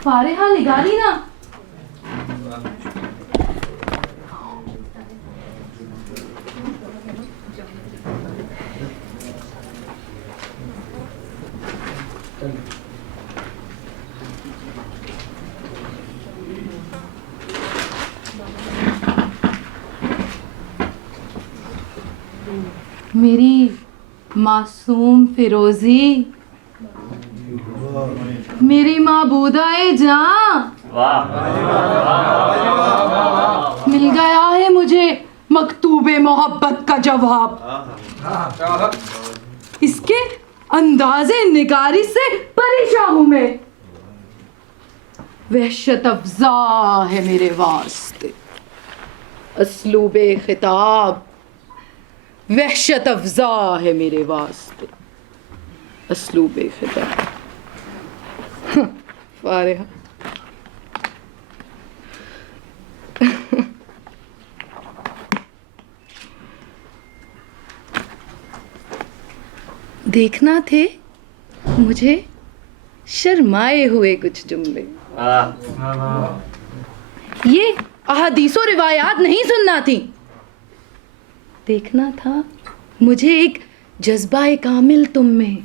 फारिहा निगारी ना। मेरी मासूम फिरोजी, मेरी माबूदाए जां, मिल गया है मुझे मकतूबे मोहब्बत का जवाब। इसके अंदाजे निगारी से परेशान हूं मैं। वहशत अफजा है मेरे वास्ते अस्लूबे खिताब, वहशत अफजा है मेरे वास्ते अस्लूबे खिताब। फारिहा देखना थे मुझे शर्माए हुए कुछ जुमले। ये अहादीसो रिवायात नहीं सुनना थी। देखना था मुझे एक जज्बा कामिल तुम में।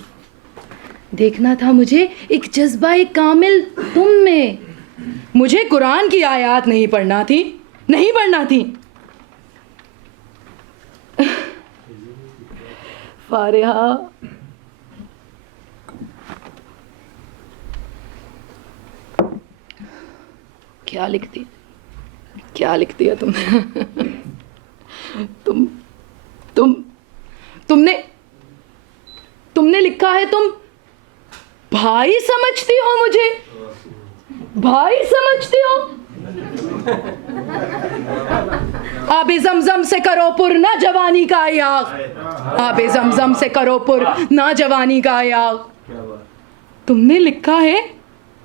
देखना था मुझे एक जज्बा कामिल तुम में। मुझे कुरान की आयत नहीं पढ़ना थी, नहीं पढ़ना थी। फारिहा क्या लिखती, क्या लिख दिया तुमने? तुमने लिखा है तुम भाई समझती हो मुझे, भाई समझती हो। आबे ज़मज़म से करो पुर ना जवानी का याग, आबे ज़मज़म से करो पुर ना जवानी का याग। तुमने लिखा है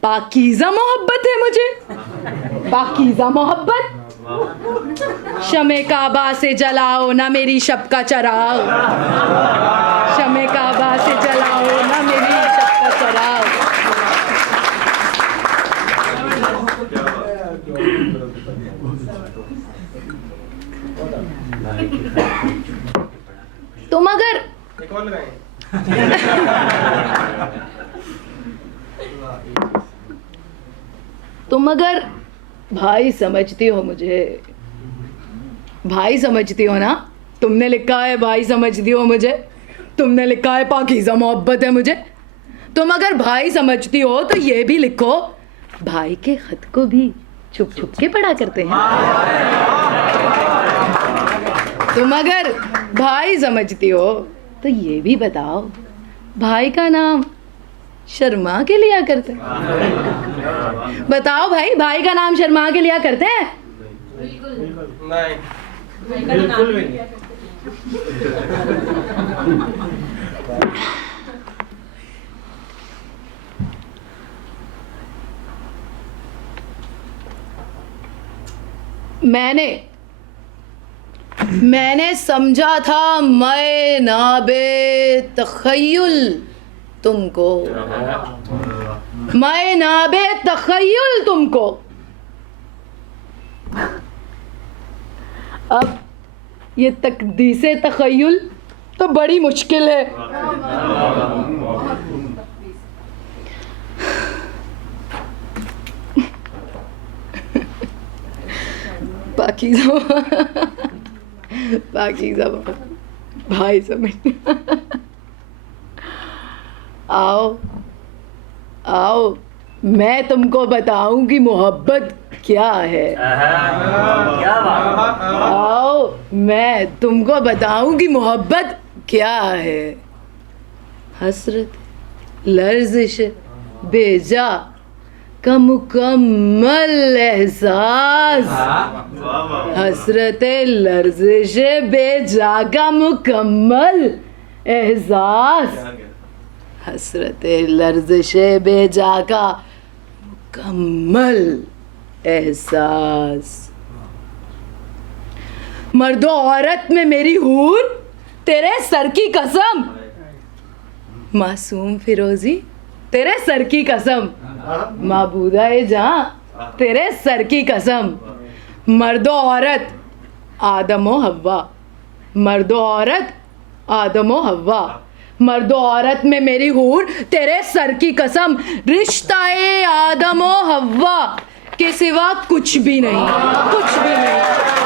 पाकीज़ा मोहब्बत है मुझे, पाकीज़ा मोहब्बत। शमे काबा से जलाओ ना मेरी शब का चराग, शमे काबा से जलाओ ना मेरी शब का चराग। तुम अगर तुम अगर भाई समझती हो मुझे, भाई समझती हो ना। तुमने लिखा है भाई समझती हो मुझे, तुमने लिखा है पाकीज़ा मोहब्बत है मुझे। तुम अगर भाई समझती हो तो ये भी लिखो भाई के खत को भी छुप छुप के पढ़ा करते हैं। तुम अगर भाई समझती हो तो ये भी बताओ भाई का नाम शर्मा के लिया करते हैं। बताओ भाई, भाई का नाम शर्मा के लिया करते हैं? बिल्कुल नहीं। मैंने समझा था मैं नाबे तखय्युल तुमको, मैं नाबे तखय्युल तुमको। अब ये तकदीसे तखय्युल तो बड़ी मुश्किल है। पाकीज़ा पाकीज़ा भाई समझ। आओ आओ मैं तुमको बताऊं कि मोहब्बत क्या है। आओ मैं तुमको बताऊं कि मोहब्बत क्या है। हसरत लर्जिश बेजा का मुकम्मल एहसास, हसरत लर्जिश बेजा का मुकम्मल एहसास, हसरत लर्जिश बेजा का मुकम्मल एहसास। मर्दो औरत में मेरी हूर तेरे सर की कसम, मासूम फिरोजी तेरे सर की कसम, माबूदा ए जहां तेरे सर की कसम, मर्दो औरत आदमो हव्वा, मर्दो औरत आदमो हव्वा, मर्दो औरत में मेरी हूर तेरे सर की कसम, रिश्ता ए आदमो हव्वा के सिवा कुछ भी नहीं, कुछ भी नहीं।